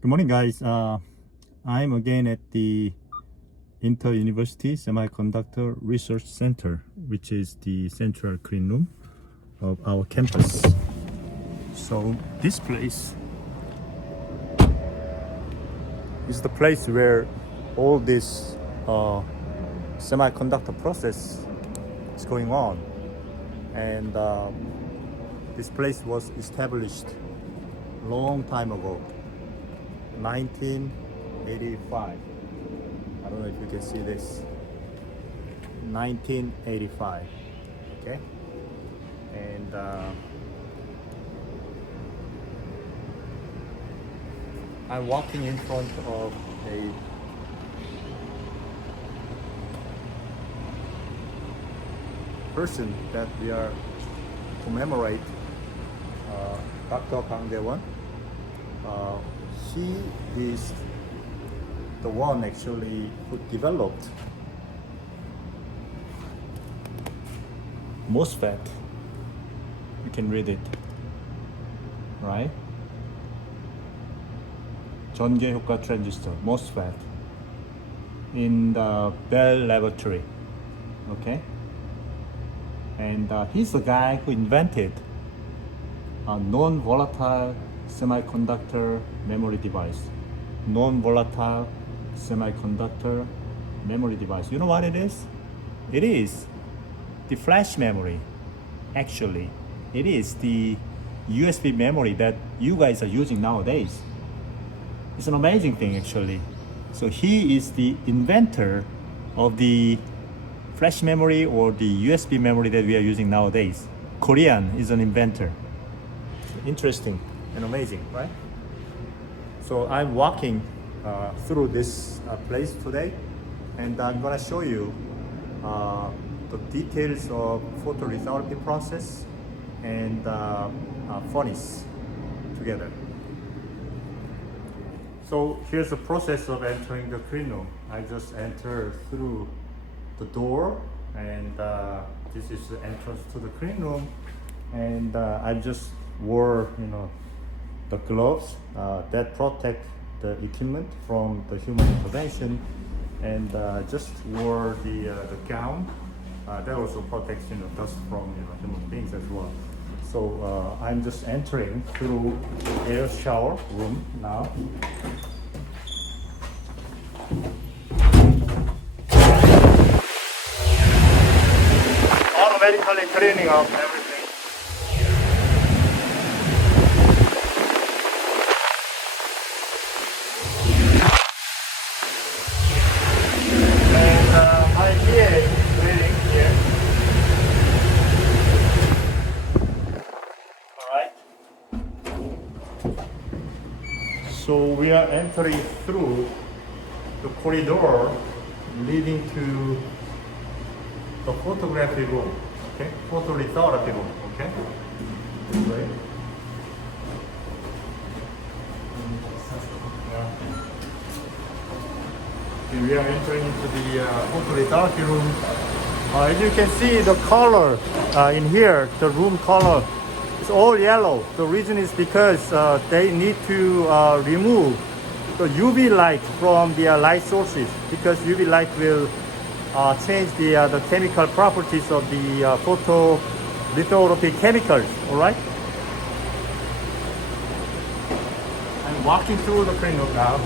Good morning, guys. I'm again at the Inter University Semiconductor Research Center, which is the central clean room of our campus. So this place is the place where all this semiconductor process is going on, and this place was established long time ago. 1985. I don't know if you can see this. 1985. Okay, and I'm walking in front of a person that we are commemorate, Dr. Kang Dae-won. He is the one actually who developed MOSFET. You can read it, right? 전개 효과 transistor, MOSFET, in the Bell Laboratory. Okay, and he's the guy who invented a non-volatile semiconductor memory device. Non-volatile semiconductor memory device. You know what it is? It is the flash memory. Actually, it is the USB memory that you guys are using nowadays. It's an amazing thing, actually. So he is the inventor of the flash memory or the USB memory that we are using nowadays. Korean is an inventor. Interesting and amazing, right? So I'm walking through this place today, and I'm gonna show you the details of photolithography process and furnace together. So here's the process of entering the clean room. I just enter through the door, and this is the entrance to the clean room, and I just wore, the gloves that protect the equipment from the human intervention, and just wore the gown that also protects dust from human beings as well. So I'm just entering through the air shower room now. Automatically cleaning up everything. My PA is waiting here. Alright. So we are entering through the corridor leading to the photography room, okay? Photolithography room, okay? This way. Okay, we are entering into the photolithography room. As you can see, the color in here, the room color, is all yellow. The reason is because they need to remove the UV light from the light sources, because UV light will change the chemical properties of the photolithography chemicals. All right. I'm walking through the clean room now.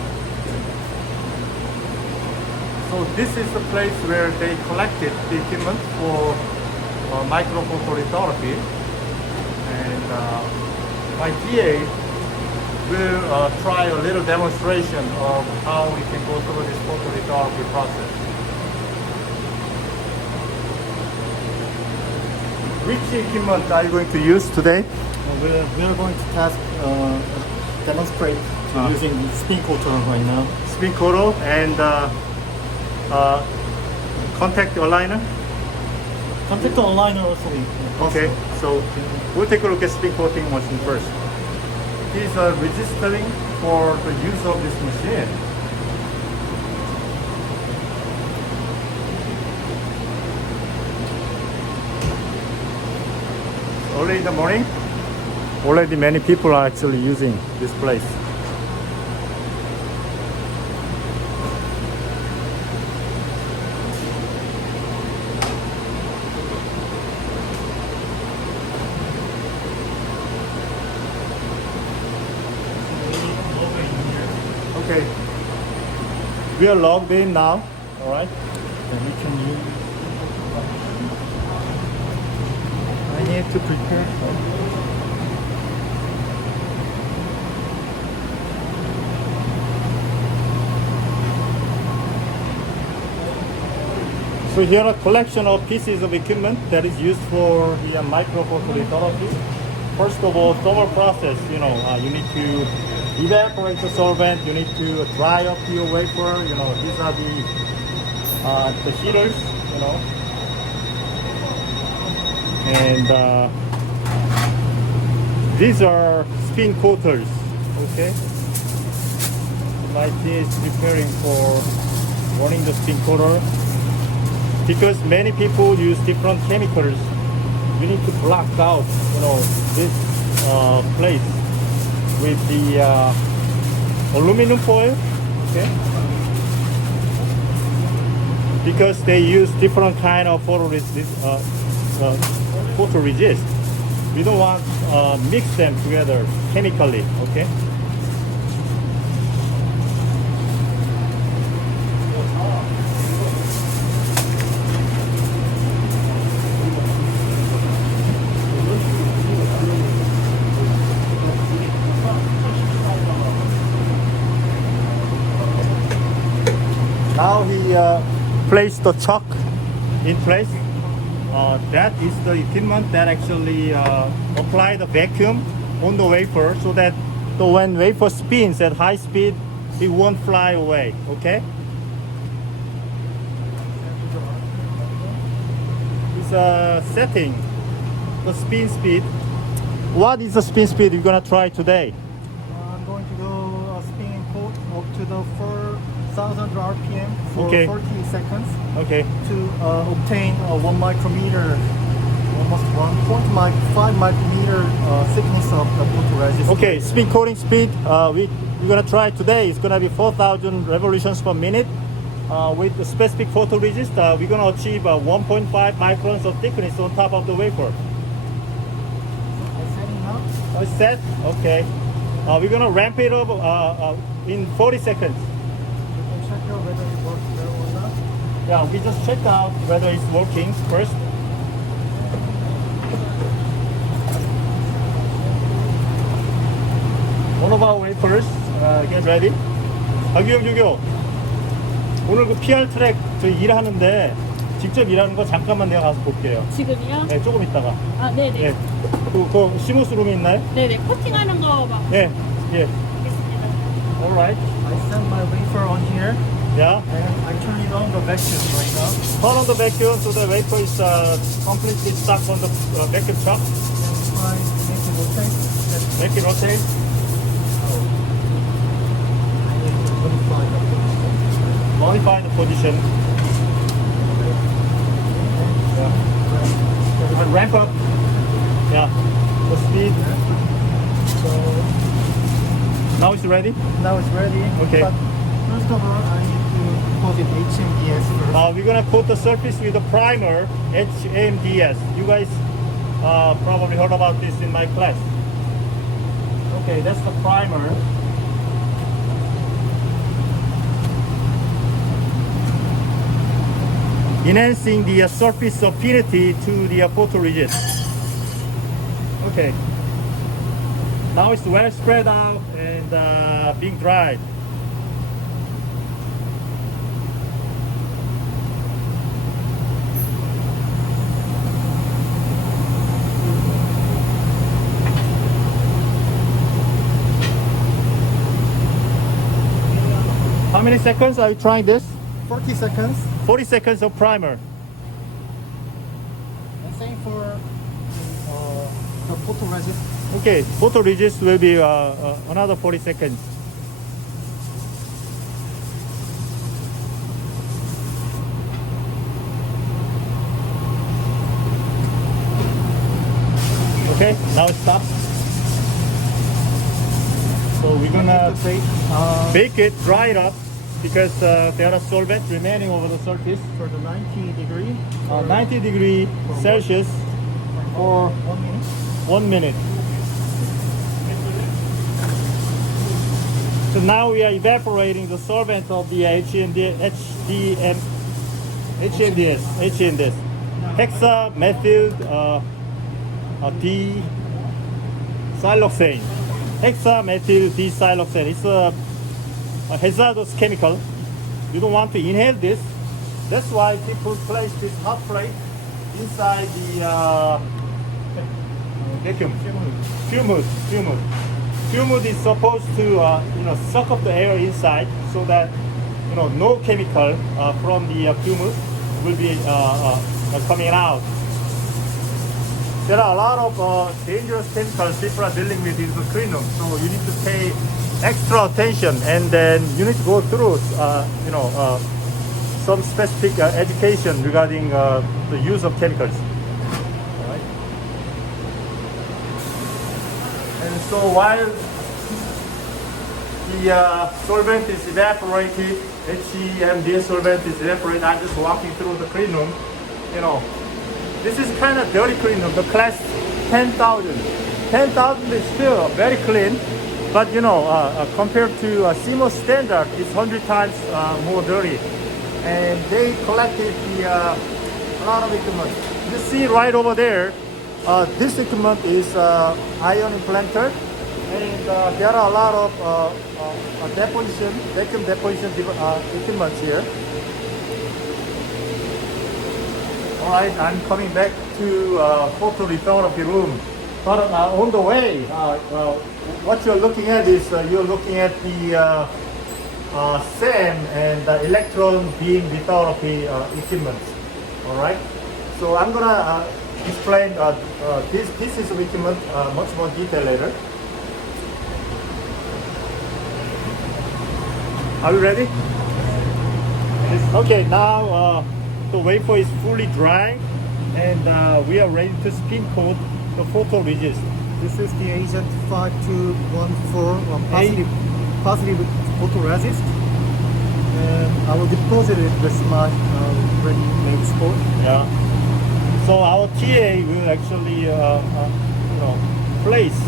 So this is the place where they collected the equipment for microphotolithography, and my TA will try a little demonstration of how we can go through this photolithography process. Which equipment are you going to use today? We're going to test, demonstrate using spin coater right now. Spin coater and contact aligner. Contact aligner also. Okay, so we'll take a look at spin coating machine first. It is registering for the use of this machine. Early in the morning, already many people are actually using this place. Okay. We are logged in now. All right. Then we can use. I need to prepare. So here are a collection of pieces of equipment that is used for the microphotophotography. First of all, thermal process. You need to evaporate the solvent. You need to dry up your wafer. These are the heaters. And these are spin coaters. Okay. My team is preparing for running the spin coater. Because many people use different chemicals, you need to block out, this place with the aluminum foil, okay? Because they use different kind of photoresist. We don't want mix them together chemically, okay? Now he placed the chuck in place. That is the equipment that actually apply the vacuum on the wafer so that when wafer spins at high speed, it won't fly away. Okay? It's setting the spin speed. What is the spin speed you're gonna try today? I'm going to go spin coat up to the 4,000 RPM for Okay. 40 seconds Okay. to obtain a 1 micrometer, almost 1.5 micrometer thickness of the photoresist. Okay, spin coating speed, we're gonna try today. It's gonna be 4,000 revolutions per minute. With the specific photoresist, we're gonna achieve 1.5 microns of thickness on top of the wafer. I'm setting up. It's set? Okay. We're gonna ramp it up in 40 seconds. You can check out whether it works well or not. Yeah, we just checked out whether it's working first. One of our wafers, get ready. 박유경, 오늘 그 PR 트랙 저 일하는데 직접 일하는 거 잠깐만 내가 가서 볼게요. 지금이요? 네, 조금 있다가. 아, 네네. 네. 그 시모스 룸이 있나요? 네네. 커팅하는 거 막. 네. 예. 보겠습니다. Alright. I set my wafer on here Yeah. and I turn it on the vacuum right now. Turn on the vacuum so the wafer is completely stuck on the vacuum chuck. And I make it rotate. Make it rotate. I need to modify the position. Modify the position. Yeah. And ramp up. Yeah. The speed. So Now it's ready. now it's ready. Okay. But first of all, I need to put it HMDS first. We're gonna coat the surface with a primer, HMDS. You guys probably heard about this in my class. Okay, that's the primer. Enhancing the surface affinity to the photoresist. Okay. Now it's well spread out and being dried. How many seconds are you trying this? 40 seconds. 40 seconds of primer. And same for the photoresist. Okay, photoresist will be another 40 seconds. Okay, now it stops. So we're gonna bake it, dry it up, because there are solvent remaining over the surface. for the 90 degree. 90 degree Celsius for 1 minute. 1 minute. So now we are evaporating the solvent of the HNDS, hexamethyl D-siloxane. Hexamethyl D-siloxane. It's a hazardous chemical. You don't want to inhale this. That's why people place this hot plate inside the vacuum. Fume hood. Fume hood is supposed to suck up the air inside so that no chemical from the fume hood will be coming out. There are a lot of dangerous chemicals people are dealing with in the clean room, so you need to pay extra attention, and then you need to go through some specific education regarding the use of chemicals. All right. And so while the solvent is evaporated, HEMDS solvent is evaporated, I'm just walking through the clean room. This is kind of dirty clean room, the class 10,000. 10,000 is still very clean, but compared to CMOS standard, it's 100 times more dirty. And they collected a lot of equipment. You see right over there, this equipment is ion implanter, and there are a lot of vacuum deposition equipment here. All right, I'm coming back to photo lithography room. But on the way, what you're looking at is you're looking at the SEM and electron beam lithography equipment. All right. So I'm gonna explain this piece of equipment much more detail later. Are you ready? Okay. Now the wafer is fully dry, and we are ready to spin coat the photoresist. This is the Agent 5214 positive photoresist. And I will deposit it with my ready-made spot. Yeah. So our TA will actually place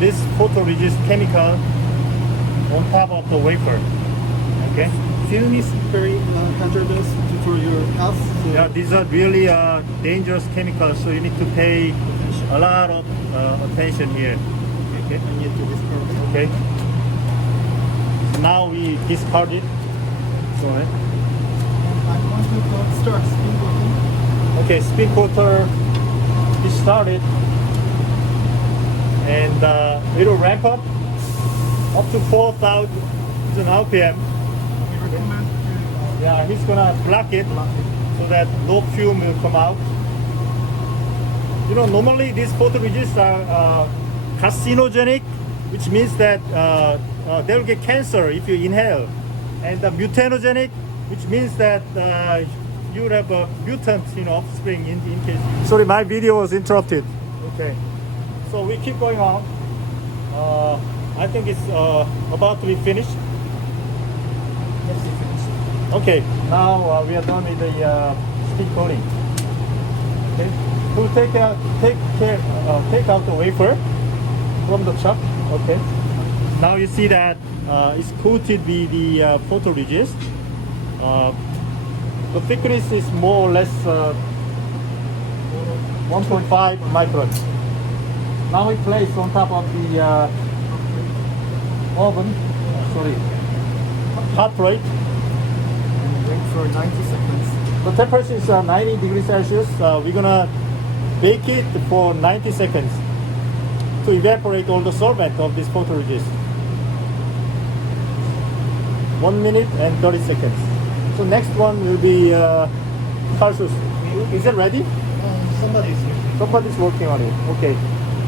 this photoresist chemical on top of the wafer. Okay. Film is very hazardous for your health. So Yeah, these are really dangerous chemicals, so you need to pay a lot of attention here. Okay. I need to discard it. Okay. So now we discard it. All right. I'm going to start spin coating. Okay, spin coater is started, and it will ramp up to 4,000 RPM. We recommend Yeah, he's gonna block it so that no fume will come out. Normally these photoresists are carcinogenic, which means that they'll get cancer if you inhale, and mutanogenic, which means that you would have a mutant offspring in case. Sorry, my video was interrupted. Okay, so we keep going on. I think it's about to be finished. Okay, now we are done with the spin coating. Okay, we'll take out the wafer from the chuck. Okay, now you see that it's coated with the photoresist. The thickness is more or less 1.5 microns. Now we place on top of the hot plate. wait for 90 seconds. The temperature is 90 degrees Celsius. We're gonna bake it for 90 seconds to evaporate all the solvent of this photoresist. 1 minute and 30 seconds. So next one will be Tarsus. Is it ready? Somebody's working on it. Okay.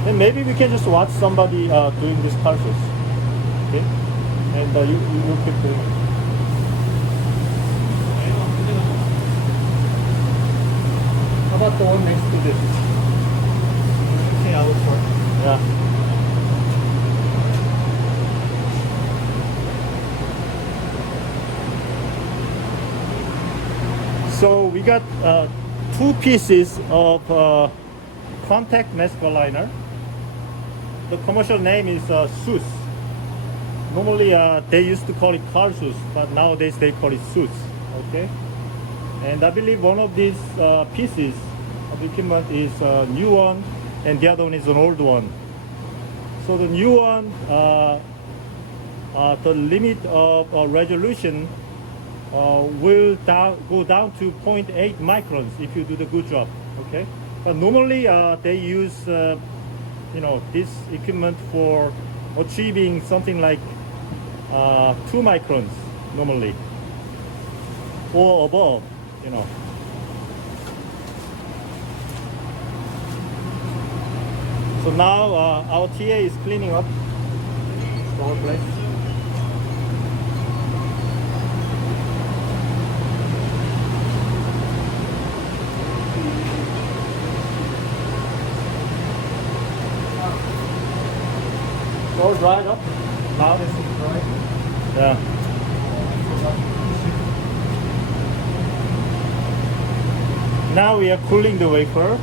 Then maybe we can just watch somebody doing this Tarsus. Okay. And you keep doing it. How about the one next to this? Okay, I will try. Yeah. So we got 2 pieces of contact mask aligner. The commercial name is SUS. Normally, they used to call it Carsus, but nowadays they call it suits. Okay, and I believe one of these pieces of equipment is a new one, and the other one is an old one. So the new one, the limit of resolution will go down to 0.8 microns if you do the good job. Okay, but normally they use this equipment for achieving something like 2 microns normally or above. So now our TA is cleaning up our place. All dried up now. This is dry. Yeah. Now we are cooling the wafer,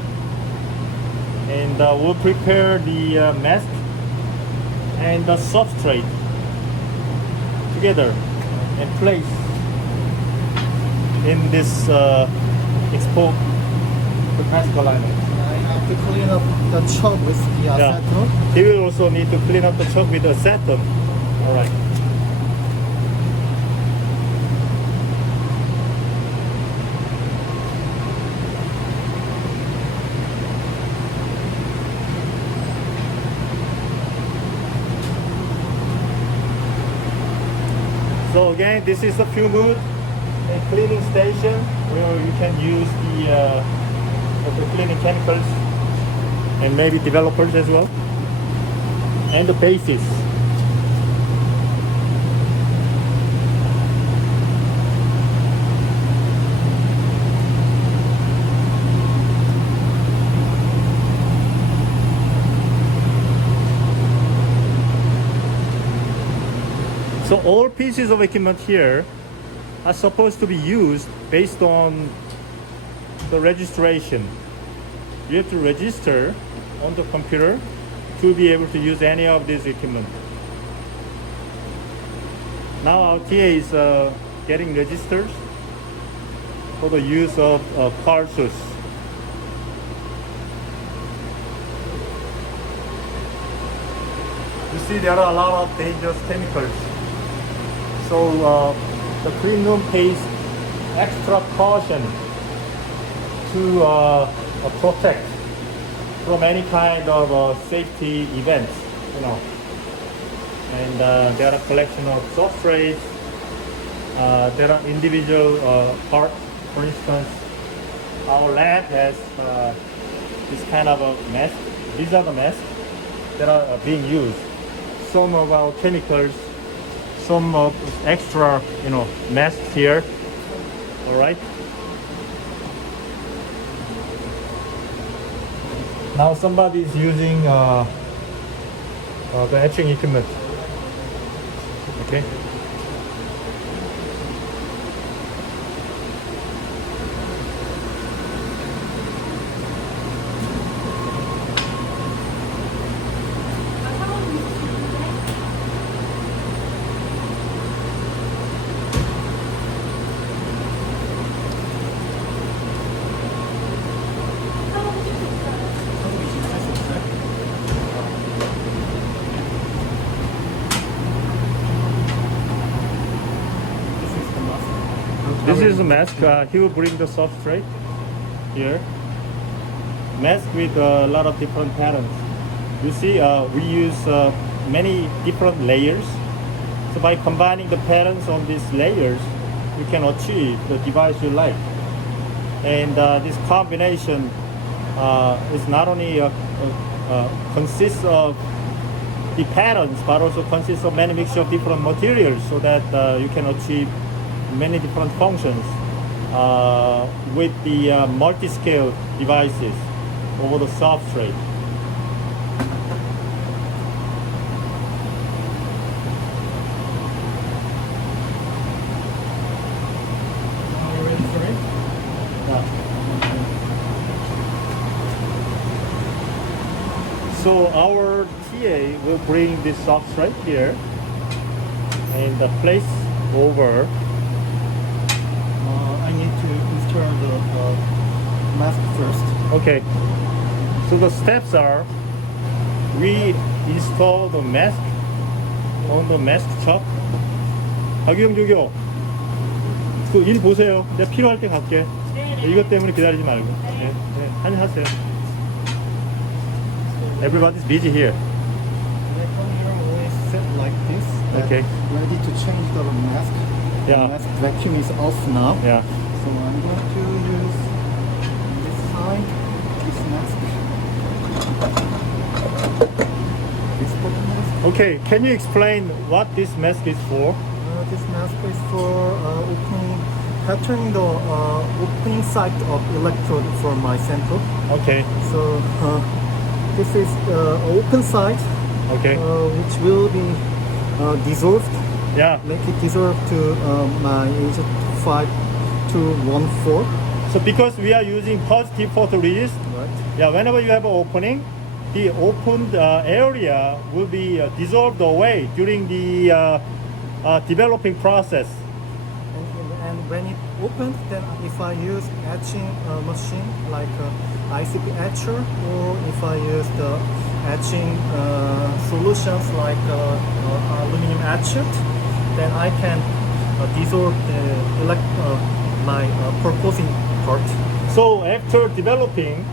and we'll prepare the mask and the substrate together and place in this expo capacity alignment. I have to clean up the chalk with the acetone. He will also need to clean up the chalk with acetone. All right. So again, this is the fuel mood and cleaning station where you can use the cleaning chemicals and maybe developers as well, and the bases. So all pieces of equipment here are supposed to be used based on the registration. You have to register on the computer to be able to use any of this equipment. Now our TA is getting registered for the use of Carsus. You see there are a lot of dangerous chemicals. So the clean room pays extra caution to protect from any kind of safety events, And there are a collection of substrates. There are individual parts. For instance, our lab has this kind of a mask. These are the masks that are being used. Some of our chemicals, some of extra, masks here. All right. Now somebody is using the etching equipment. Okay. This is a mask. He will bring the substrate here. Mask with a lot of different patterns. You see, we use many different layers. So by combining the patterns on these layers, you can achieve the device you like. And this combination is not only consists of the patterns, but also consists of many mixture of different materials, so that you can achieve many different functions with the multi-scale devices over the substrate. Are you ready for it? So our TA will bring this substrate here, and place over. I need to install the mask first. Okay. So the steps are: we install the mask on the mask top. 박유영 조교, 그 일 보세요. 내가 필요할 때 갈게. 네네. 이것 때문에 기다리지 말고. 네, 네. 한잔 하세요. Everybody's busy here. The camera always set like this. that Okay. Ready to change the mask. Yeah. The mask vacuum is off now. Yeah. So I'm going to use this side, this mask. This button mask. Okay. Can you explain what this mask is for? This mask is for patterning the opening side of electrode for my sample. Okay. So this is open side, Okay. which will be dissolved. Yeah. Make it dissolve to my H5214. So because we are using positive photoresist, Right. yeah, whenever you have an opening, the opened area will be dissolved away during the developing process. And when it opens, then if I use etching machine like ICP etcher, or if I use the etching solutions like aluminum etcher, then I can dissolve my proposing part. So after developing,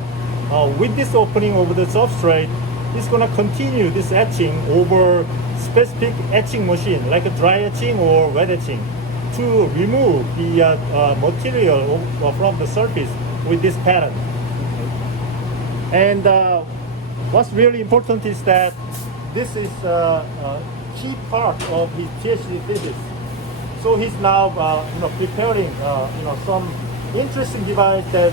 with this opening over the substrate, it's going to continue this etching over specific etching machine, like a dry etching or wet etching, to remove the material from the surface with this pattern. And what's really important is that this is a key part of his PhD thesis. So he's now, preparing, some interesting device that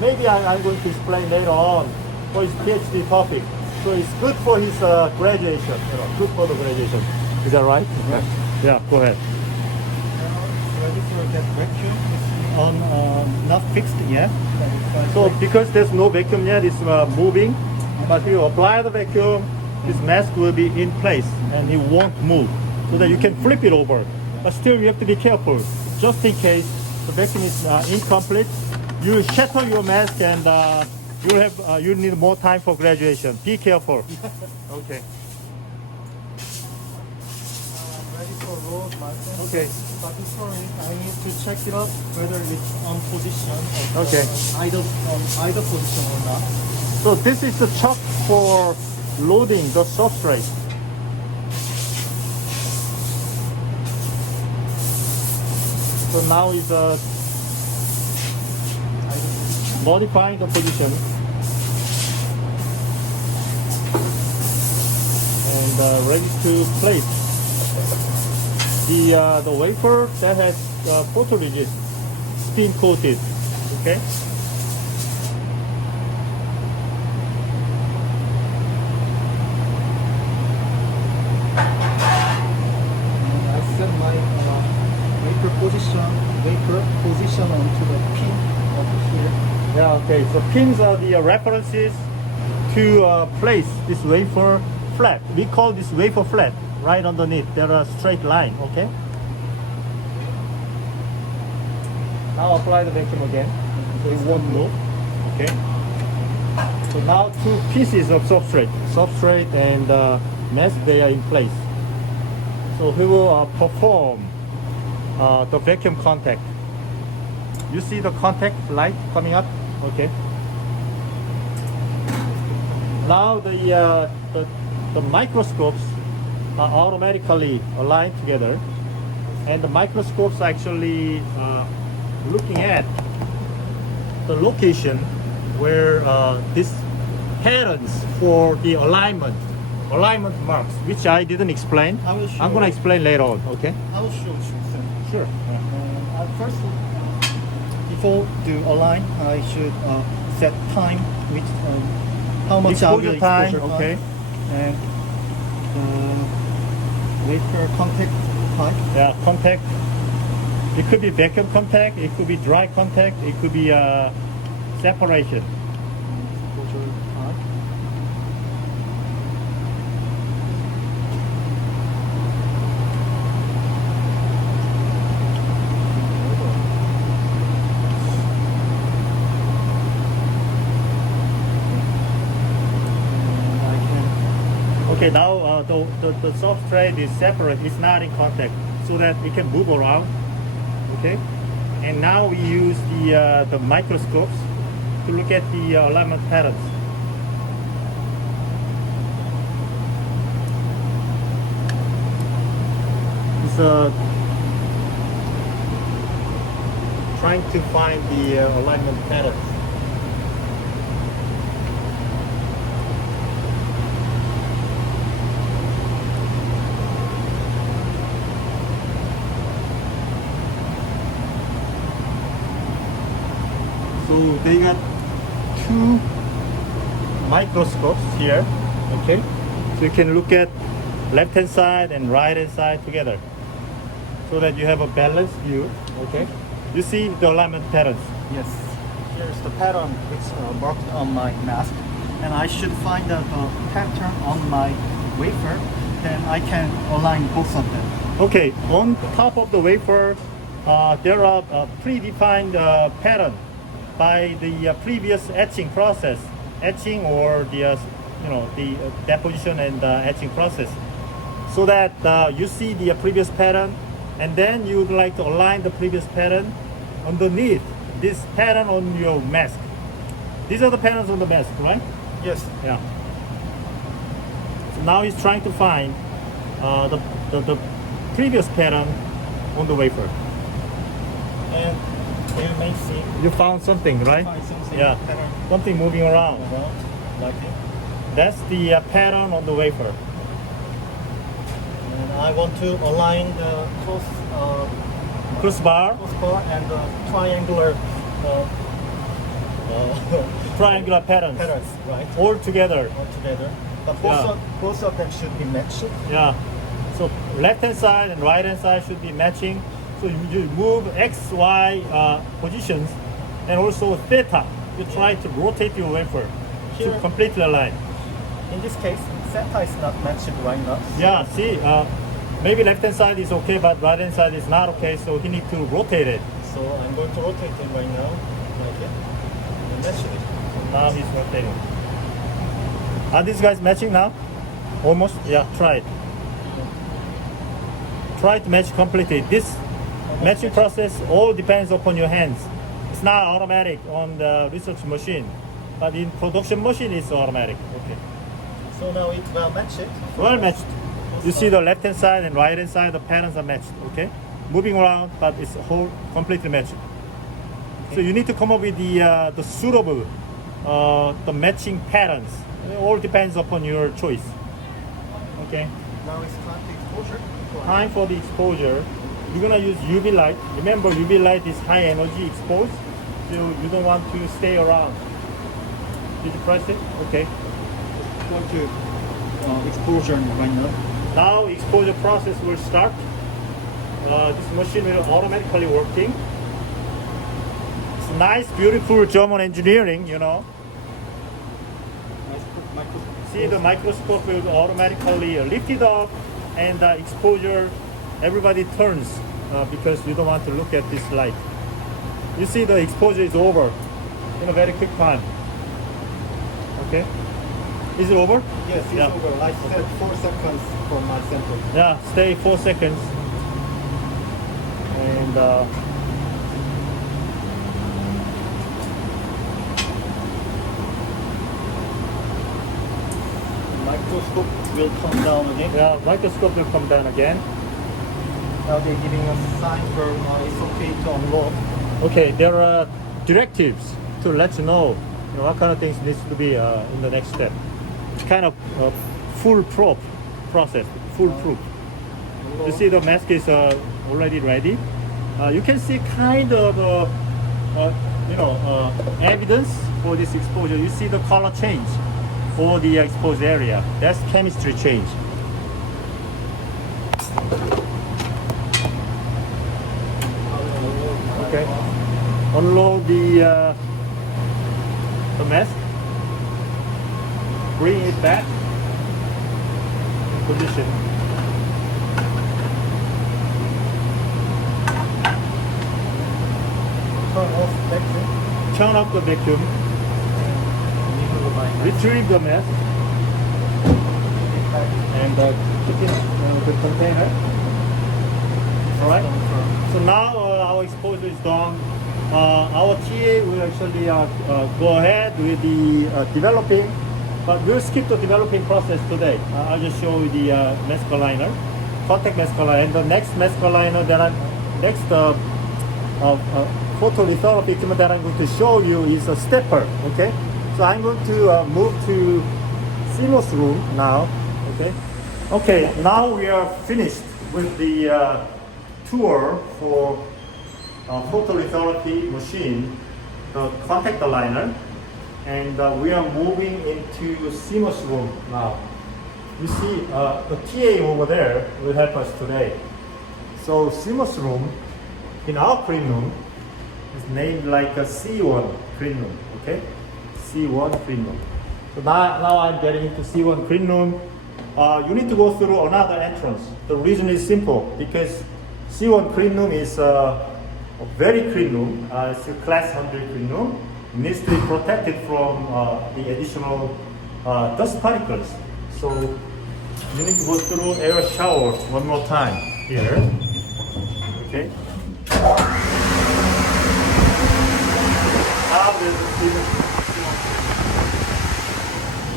maybe I'm going to explain later on for his PhD topic. So it's good for his graduation, good for the graduation. Is that right? Right. Yeah, go ahead. Ready for that vacuum? It's on not fixed yet. So because there's no vacuum yet, it's moving. But if you apply the vacuum, this mask will be in place and it won't move. So that you can flip it over. But still you have to be careful. Just in case the vacuum is incomplete, you shatter your mask and you need more time for graduation. Be careful. Okay. Ready for roll mask. Okay. But before it, I need to check it out whether it's on position or Okay. either position or not. So this is the chuck for loading the substrate. So now is modifying the position and ready to place the wafer that has photoresist spin coated. Okay. And I set my wafer position onto the pin over here. Yeah, okay. So pins are the references to place this wafer flat. We call this wafer flat. Right underneath, there are straight line, okay? Now apply the vacuum again, so it won't move, okay? So now two pieces of substrate and mask, they are in place. So we will perform the vacuum contact. You see the contact light coming up? Okay. Now the microscopes are automatically aligned together, and the microscopes are actually looking at the location where these patterns for the alignment marks, which I didn't explain. I will show I'm gonna you. explain later on. Okay. I will show you. Sure. First, before to align, I should set time, which how much Exposure time. exposure Okay. and wafer contact type. Yeah, contact. It could be vacuum contact, it could be dry contact, it could be separation. Exposure type. Okay, now the substrate is separate, it's not in contact, so that it can move around. Okay, and now we use the microscopes to look at the alignment patterns. It's trying to find the alignment patterns. So they got two microscopes here, okay? So you can look at left hand side and right hand side together so that you have a balanced view, okay? You see the alignment patterns. Yes. Here's the pattern which marked on my mask, and I should find the pattern on my wafer. Then I can align both of them. Okay, on top of the wafer, there are predefined pattern by the previous etching process, etching or the the deposition and etching process, so that you see the previous pattern, and then you would like to align the previous pattern underneath this pattern on your mask. These are the patterns on the mask, right? Yes. Yeah. So now he's trying to find the previous pattern on the wafer. And you may see You found something, right? something Yeah. pattern Something moving around. around like it. That's the pattern on the wafer. And I want to align the Crossbar, crossbar and the triangular triangular patterns, patterns, right? all together. All together. But Yeah. both of them should be matched. Yeah. So left hand side and right hand side should be matching. So you move X, Y positions, and also theta. You try to rotate your wafer to Here- completely align. In this case, theta is not matched right now. Yeah, see, maybe left hand side is okay, but right hand side is not okay, so he need to rotate it. So I'm going to rotate it right now. Like it. And match it. Now he's rotating. Are these guys matching now? Almost? Yeah, try it. Try to match completely. This matching process all depends upon your hands. It's not automatic on the research machine, but in production machine it's automatic. Okay. So now it will match it. Well matched. You see the left hand side and right hand side, the patterns are matched. Okay. Moving around, but it's whole completely matched. So you need to come up with the suitable the matching patterns. It all depends upon your choice. Okay. Now it's time to exposure. Time for the exposure. You're gonna use UV light. Remember, UV light is high energy exposed, so you don't want to stay around. Did you press it? Okay. Going to exposure right now. Now exposure process will start. This machine will automatically working. It's nice, beautiful German engineering, you know. See, the microscope will automatically lift it up, and the exposure, everybody turns because you don't want to look at this light. You see, the exposure is over in a very quick time. Okay, is it over? Yes, it's Yeah. over. I set 4 seconds for my sample. Yeah, stay 4 seconds. And Microscope will come down again. yeah, microscope will come down again. Now they're giving us a sign for it's okay to unload. Okay, there are directives to let you know, what kind of things needs to be in the next step. It's kind of foolproof process, foolproof. You see the mask is already ready. You can see kind of evidence for this exposure. You see the color change for the exposed area. That's chemistry change. Okay. Unload the mask. Bring it back in position. Turn off vacuum. Turn off the vacuum. Retrieve the mask. and keep in the container. Alright? So now our exposure is done. Our TA will actually go ahead with the developing, but we'll skip the developing process today. I'll just show you the mask aligner, contact mask aligner, and the next mask aligner that photolithography equipment that I'm going to show you is a stepper. Okay, so I'm going to move to CMOS room now. Okay, now we are finished with the tour for photolithography machine, the contact aligner, and we are moving into CMOS room now. You see the TA over there will help us today. So CMOS room in our clean room is named like a C1 clean room. Okay, C1 clean room. So now I'm getting into C1 clean room. You need to go through another entrance. The reason is simple, because C1 clean room is a very clean room. It's a class 100 clean room. It needs to be protected from the additional dust particles. So you need to go through air shower one more time here. Okay.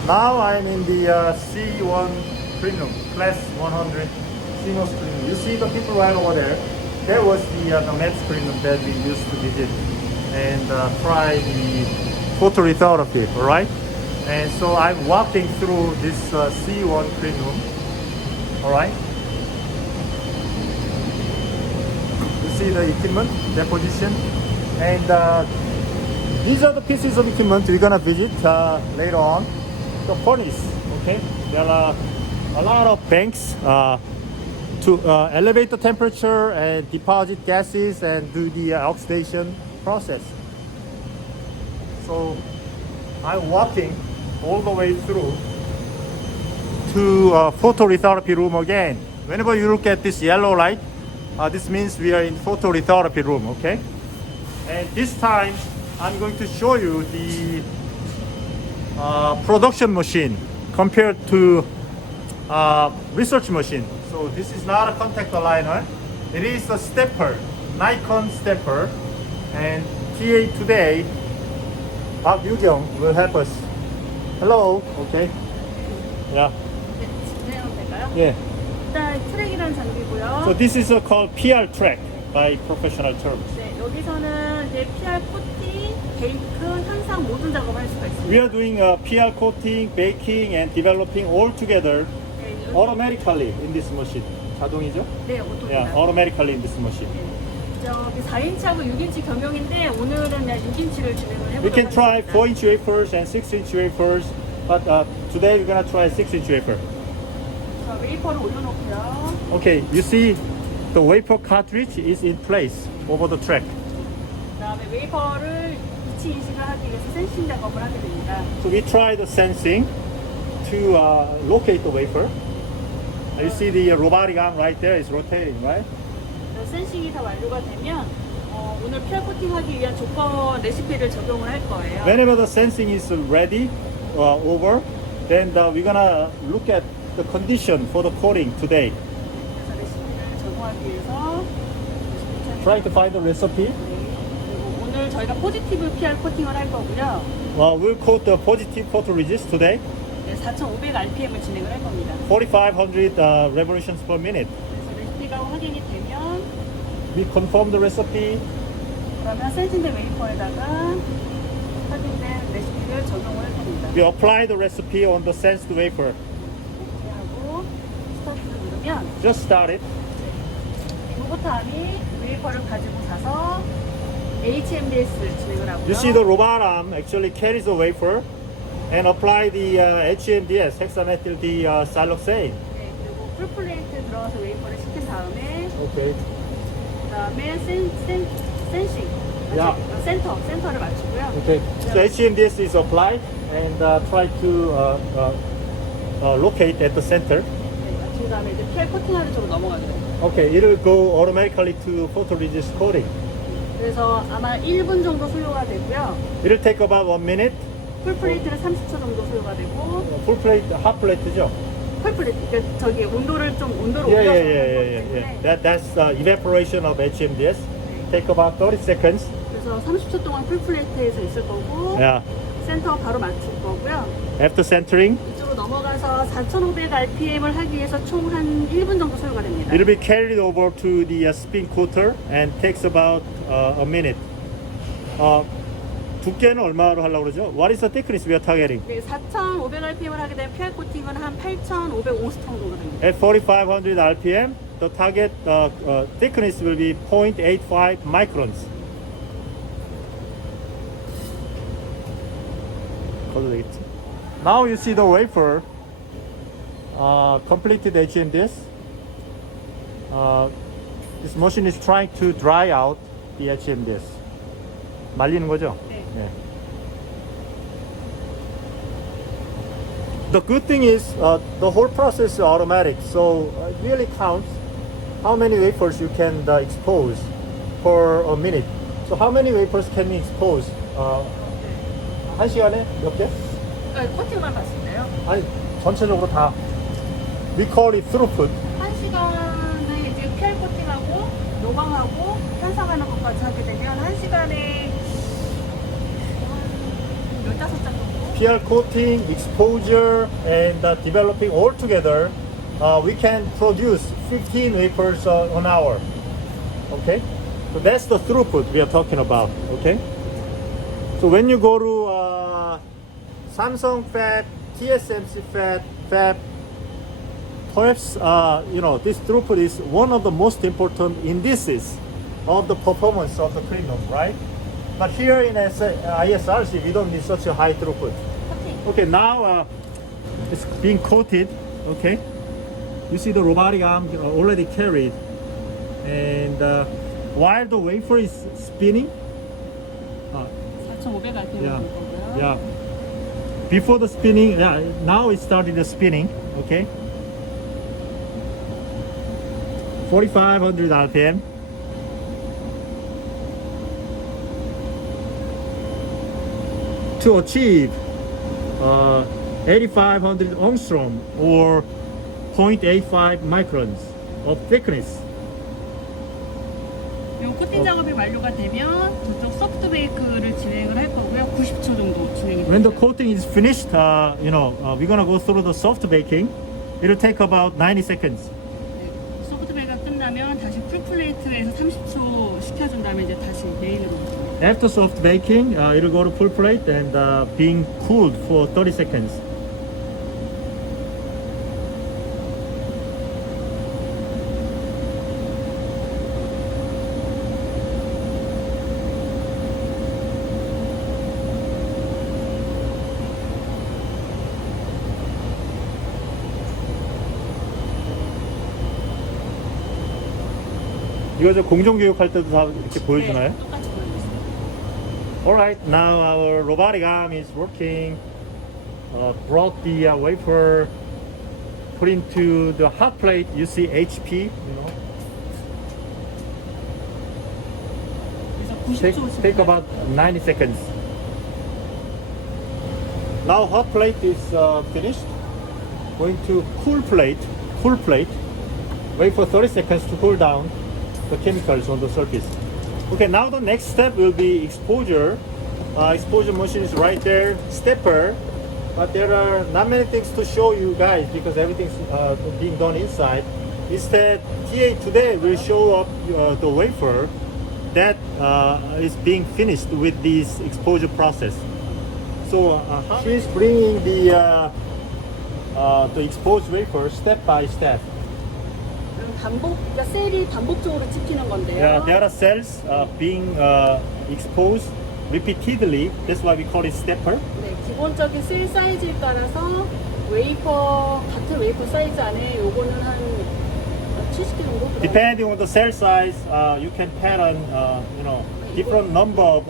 Now I'm in the C1 clean room, class 100 CMOS clean room. You see the people right over there? That was the METS clean room that we used to visit and try the photolithography, all right? And so I'm walking through this C1 clean room, all right? You see the equipment, deposition, and these are the pieces of equipment we're gonna visit later on. The furnace, okay? There are a lot of banks to elevate the temperature and deposit gases and do the oxidation process. So I'm walking all the way through to photolithography room again. Whenever you look at this yellow light, this means we are in photolithography room, okay? And this time I'm going to show you the production machine compared to research machine. So this is not a contact aligner. It is a stepper, Nikon stepper. And TA today, Park Yu-kyung will help us. Hello. Okay. Yeah. 진행하면 될까요? Yeah. 일단 트랙이라는 장비고요. So this is called PR track by professional terms. 네, 여기서는 이제 PR 코팅, 베이크, 현상 모든 작업을 할 수가 있습니다. We are doing PR coating, baking, and developing all together 네, 여기- automatically in this machine. 자동이죠? 네, 오토입니다. Yeah, automatically in this machine. 저기 4인치하고 6인치 겸용인데 오늘은 그냥 6인치를 진행을 해보도록 We can try 하겠습니다. 4-inch wafers and 6-inch wafers, but today we're gonna try 6-inch wafer. 자, 웨이퍼를 올려놓고요. Okay, you see the wafer cartridge is in place over the track. 그다음에 웨이퍼를 위치 인식을 하기 위해서 센싱 작업을 하게 됩니다. So we try the sensing to locate the wafer. You see the robotic arm right there is rotating, right? 센싱이 다 완료가 되면 오늘 PR 코팅하기 위한 조건 레시피를 적용을 할 거예요. Whenever the sensing is ready, over, then we're gonna look at the condition for the coating today. 그래서 레시피를 적용하기 위해서 Trying to find the recipe. 그리고 오늘 저희가 포지티브 PR 코팅을 할 거고요. We'll coat the positive photoresist today. 네, 4,500 RPM을 진행을 할 겁니다. 4,500 revolutions per minute. 그래서 레시피가 확인이 되면 We confirm the recipe. 그러면 센싱된 웨이퍼에다가 확인된 레시피를 적용을 할 겁니다. We apply the recipe on the sensed wafer. 이렇게 하고 스타트를 누르면 Just start it. 로봇함이 웨이퍼를 가지고 가서 HMDS를 진행을 하고요. You see the robot arm actually carries the wafer and apply the HMDS, hexamethyl siloxane. 네, 그리고 풀플레이트 들어가서 웨이퍼를 시킨 다음에 Okay. 그다음에 센싱 야. 센터를 맞추고요. Okay. So HMDS is applied and try to locate at the center. 네, 맞춘 다음에 이제 PR 코팅하는 쪽으로 넘어가더라고요. Okay, it will go automatically to photoresist coating. 그래서 아마 1분 정도 소요가 되고요. It will take about 1 minute. 풀플레이트는 30초 정도 소요가 되고 Full plate, half plate죠? 펄플레트. 그러니까 저기 온도를 좀 온도를 Yeah, 올려서 yeah, yeah, 하는 yeah, 거기 yeah, 때문에 yeah. That's evaporation of HMDS. Take about 30 seconds. 그래서 30초 동안 풀플레이트에서 있을 거고 Yeah. 센터 바로 맞출 거고요. After centering, 이쪽으로 넘어가서 4,500 RPM을 하기 위해서 총 한 1분 정도 소요가 됩니다. it'll be carried over to the spin coater and takes about a minute. 두께는 얼마로 하려고 그러죠? What is the thickness we are targeting? 4,500 RPM을 하게 되면 PR 코팅은 한 8,550 정도가 됩니다. At 4,500 RPM, the target thickness will be 0.85 microns. 거도 되겠지? Now you see the wafer completed HMDS. This machine is trying to dry out the HMDS. 말리는 거죠? 네. 네. The good thing is the whole process is automatic, so it really counts how many wafers you can expose per a minute. So how many wafers can we expose? 한 시간에 몇 개? 코팅만 봤을 때요. 아니 전체적으로 다. We call it throughput. 1시간에 이제 PR 코팅하고 노방하고 현상하는 것까지 하게 되면 1시간에 15장 정도? PR coating, exposure, and developing all together, we can produce 15 wafers an hour. Okay, so that's the throughput we are talking about. Okay, so when you go to Samsung Fab, TSMC Fab, perhaps this throughput is one of the most important indices of the performance of the clean room, right? But here in ISRC, we don't need such a high throughput. 코팅. Okay, now it's being coated. Okay, you see the robotic arm already carried, and while the wafer is spinning, 4,500 RPM yeah, 될 거고요. yeah. Before the spinning, yeah, now it started the spinning. Okay, 4,500 RPM. To achieve 8,500 angstrom or 0.85 microns of thickness. 요 코팅 작업이 완료가 되면 저쪽 소프트 베이크를 진행을 할 거고요. 90초 정도 진행이 When the 됩니다. coating is finished, we're gonna go through the soft baking. It'll take about 90 seconds. 네, 소프트 베이크가 끝나면 다시 풀플레이트에서 30초 식혀준 다음에 이제 다시 메인으로 오죠. After soft baking, it'll go to full plate and being cooled for 30 seconds. 이거 저 공정교육 할 때도 다 이렇게 보여주나요? 네, 똑같이 보여주세요. Alright, now our robotic arm is working. Brought the wafer, put into the hot plate. You see HP, 그래서 take, 90초 take about 90 seconds. Now hot plate is finished. Going to cool plate. Wait for 30 seconds to cool down the chemicals on the surface. Okay, now the next step will be exposure. Exposure machine is right there, stepper. But there are not many things to show you guys because everything's being done inside. Instead, TA today will show up the wafer that is being finished with this exposure process. So she's bringing the exposed wafer step by step. 그러니까 셀이 반복적으로 찍히는 건데요. Yeah, there are cells being exposed repeatedly. That's why we call it stepper. 네, 기본적인 셀 사이즈에 따라서 같은 웨이퍼 사이즈 안에 요거는 한 70개 정도 들어가요. Depending on the cell size, you can pattern, different number of,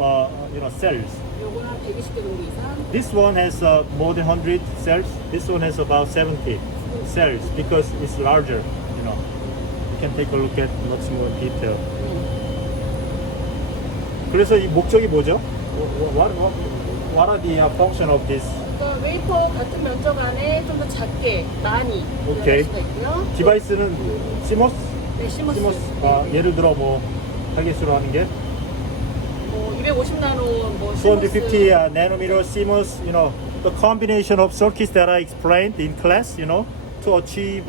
cells. 요거는 한 120개 정도 이상. This one has more than 100 cells. This one has about 70 cells because it's larger. You can take a look at much more detail. 그래서 이 목적이 뭐죠? What are the function of this 그러니까 웨이퍼 같은 면적 안에 좀 더 작게 많이 오케이. 들어갈 수가 있고요. 디바이스는 CMOS? 네, 시모스. 예를 들어 뭐 타겟으로 하는 게 뭐 250나노 뭐 250 nanometer CMOS, you know, the combination of circuits that I explained in class, you know, to achieve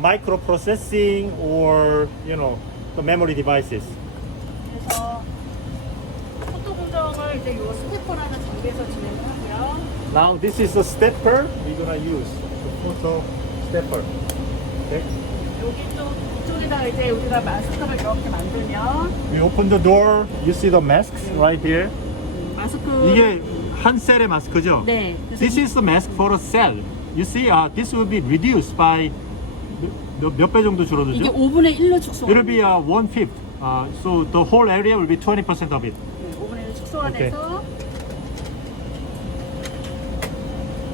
microprocessing or, you know, the memory devices. 그래서 포토 공정을 이제 요 스테퍼라는 장비에서 진행을 하고요. Now this is the stepper we're gonna use. The photo stepper. Okay. 여기 또 이쪽에다가 이제 우리가 마스크를 이렇게 만들면 We open the door. You see the masks right here. 마스크 이게 한 셀의 마스크죠? 네. This is the mask for a cell. You see, this will be reduced by 몇 배 정도 이게 줄어들죠? 5분의 1로 It 축소가 will be 1/5. So the whole area will be 20% of it. 5분의 1 축소가 오케이. 돼서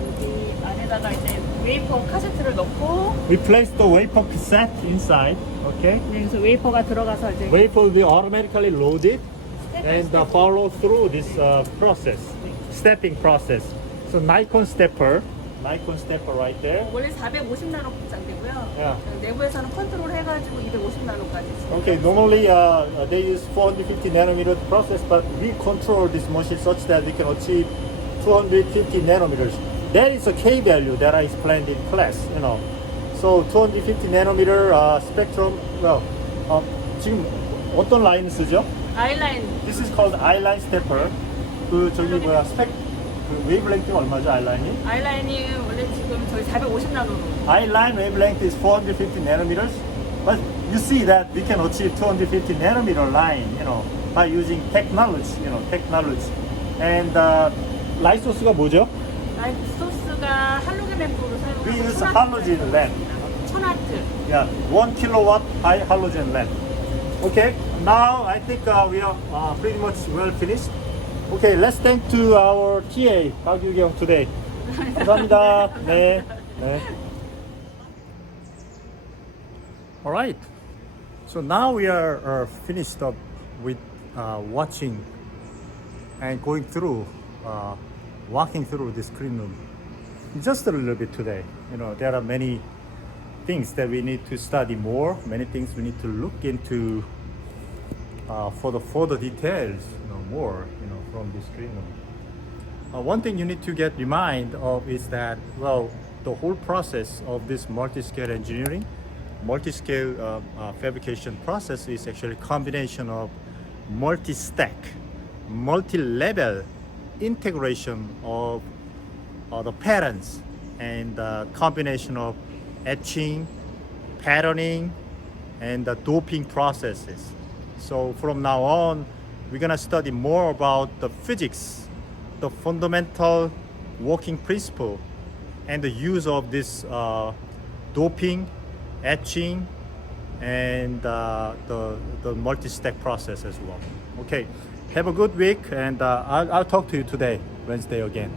여기 안에다가 이제 웨이퍼 카세트를 넣고 We place the wafer cassette inside. Okay. 네, 그래서 웨이퍼가 들어가서 이제 Wafer will be automatically loaded and follow through this process, stepping process. So Nikon stepper right there. 원래 450나노 복장되고요. Yeah. 내부에서는 컨트롤 해가지고 250나노까지. Okay, normally they use 450 nanometer process, but we control this machine such that we can achieve 250 nanometers. That is a K value that I explained in class, you know. So 250 nanometer spectrum. Well, 지금 어떤 라인을 쓰죠? 아이라인 This is called I-line stepper. 그 저기 뭐야 그 웨이브랭크가 얼마죠? I-line이? 아이라인이 원래 지금 저희 450나노로. I-line wavelength is 450 nanometers, but you see that we can achieve 250 nanometer line, you know, by using technology, And 라이트 소스가 뭐죠? 라이트 소스가 할로겐 램프로 사용하고. We use halogen lamp. 1000와트. Yeah, 1 kilowatt high halogen lamp. Okay, now I think we are pretty much well finished. Okay, let's thank to our TA 박유경 today. 감사합니다. 네. 네. All right. So now we are finished up with watching and going through, walking through this clean room. Just a little bit today. You know, there are many things that we need to study more, many things we need to look into for the further details, more, from this clean room. One thing you need to get remind of is that, well, the whole process of this multi-scale engineering, multi-scale fabrication process is actually a combination of multi-stack, multi-level integration of the patterns and combination of etching, patterning, and the doping processes. So from now on, we're gonna study more about the physics, the fundamental working principle, and the use of this doping, etching, and the multi-stack process as well. Okay, have a good week, and I'll talk to you today, Wednesday again.